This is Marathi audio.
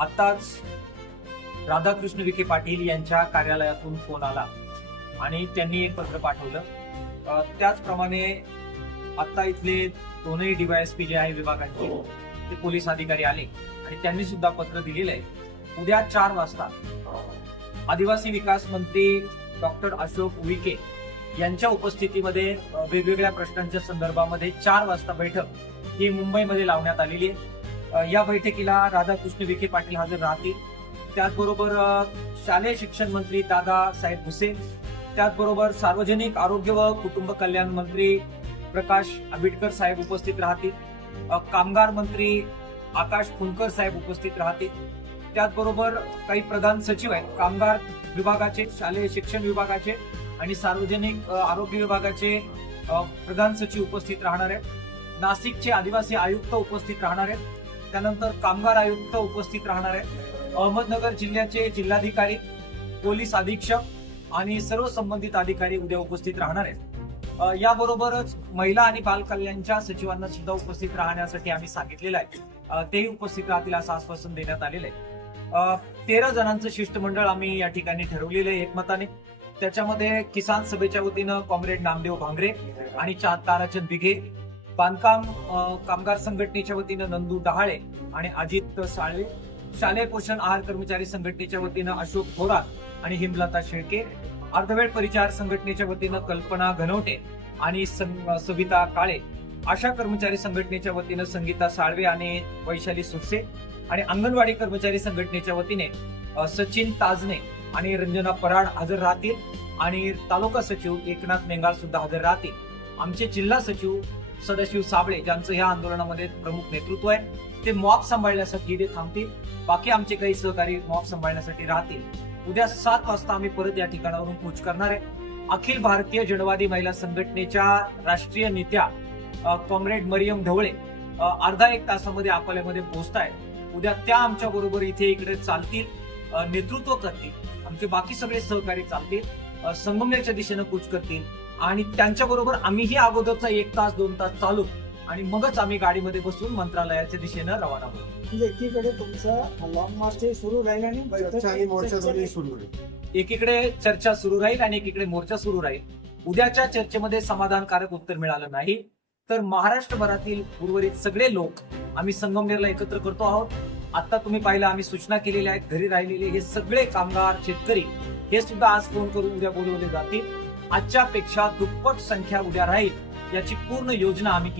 आताच राधाकृष्ण विखे पाटील यांच्या कार्यालयातून फोन आला आणि त्यांनी एक पत्र पाठवलं. त्याचप्रमाणे आता इथले दोनही DYSP जे आहे विभागांचे ते पोलीस अधिकारी आले आणि त्यांनी सुद्धा पत्र दिलेलं आहे. उद्या 4 वाजता आदिवासी विकास मंत्री डॉक्टर अशोक उईके यांच्या उपस्थितीमध्ये वेगवेगळ्या प्रश्नांच्या संदर्भामध्ये 4 वाजता बैठक ही मुंबईमध्ये लावण्यात आलेली आहे. या बैठकीला राधाकृष्ण विखे पाटील हजर राहतील. त्याचबरोबर शालेय शिक्षण मंत्री दादासाहेब भुसे, त्याचबरोबर सार्वजनिक आरोग्य व कुटुंब कल्याण मंत्री प्रकाश आंबेडकर साहेब उपस्थित राहतील. कामगार मंत्री आकाश फुंकर साहेब उपस्थित राहतील. त्याचबरोबर काही प्रधान सचिव आहेत कामगार विभागाचे, शालेय शिक्षण विभागाचे आणि सार्वजनिक आरोग्य विभागाचे प्रधान सचिव उपस्थित राहणार आहेत. नाशिकचे आदिवासी आयुक्त उपस्थित राहणार आहेत. त्यानंतर कामगार आयुक्त उपस्थित राहणार आहेत. अहमदनगर जिल्ह्याचे जिल्हाधिकारी, पोलीस अधीक्षक आणि सर्व संबंधित अधिकारी उद्या उपस्थित राहणार आहेत. याबरोबरच महिला आणि बाल कल्याणच्या सचिवांना सुद्धा उपस्थित राहण्यासाठी आम्ही सांगितलेलं आहे. तेही उपस्थित राहतील असं आश्वासन देण्यात आलेलं आहे. 13 जणांचं शिष्टमंडळ आम्ही या ठिकाणी ठरवलेलं आहे एकमताने. त्याच्यामध्ये किसान सभेच्या वतीनं कॉम्रेड नामदेव भांगरे आणि ताराचंद बिघे, बांधकाम कामगार संघटनेच्या वतीनं नंदू डहाळे आणि अजित साळवे, शालेय पोषण आहार कर्मचारी संघटनेच्या वतीनं अशोक थोरात आणि हिमलता शेळके, अर्धवेळ परिचार संघटनेच्या वतीनं कल्पना घनवटे आणि सविता काळे, आशा कर्मचारी संघटनेच्या वतीनं संगीता साळवे आणि वैशाली सुरसे आणि अंगणवाडी कर्मचारी संघटनेच्या वतीने सचिन ताजने आणि रंजना पराड हजर राहतील आणि तालुका सचिव एकनाथ मेंगाळ सुद्धा हजर राहतील. आमचे जिल्हा सचिव सदाशिव साबळे, ज्यांचं या आंदोलनामध्ये प्रमुख नेतृत्व आहे, ते मॉब सांभाळण्यासाठी ते थांबतील. बाकी आमचे काही सहकारी मॉब सांभाळण्यासाठी राहतील. उद्या 7 वाजता आम्ही परत या ठिकाणावरून कूच करणार आहे. अखिल भारतीय जनवादी महिला संघटनेच्या राष्ट्रीय नेत्या कॉम्रेड मरियम ढवळे अर्धा एक तासामध्ये अकोल्यामध्ये पोहोचतायत. उद्या त्या आमच्या बरोबर इकडे चालतील, नेतृत्व करतील. आमचे बाकी सगळे सहकारी चालतील, संगमनेरच्या दिशेनं कूच करतील आणि त्यांच्या बरोबर आम्हीही अगोदरचा 1 तास 2 तास चालू आणि मगच आम्ही गाडीमध्ये बसून मंत्रालयाच्या दिशेनं रवाना होऊ. म्हणजे एकीकडे तुमचं लॉंग मार्च सुरू राहील आणि एकीकडे चर्चा सुरू राहील आणि एकीकडे मोर्चा सुरू राहील. उद्याच्या चर्चेमध्ये समाधानकारक उत्तर मिळालं नाही तर महाराष्ट्रभरातील उर्वरित सगळे लोक आम्ही संगमनेरला एकत्र करतो आहोत. आता तुम्ही पाहिलं आम्ही सूचना केलेल्या आहेत. घरी राहिलेले हे सगळे कामगार, शेतकरी हे सुद्धा आज फोन करून उद्या बोलवले जातील. आजच्या पेक्षा दुप्पट संख्या उद्या राहील याची पूर्ण योजना आम्ही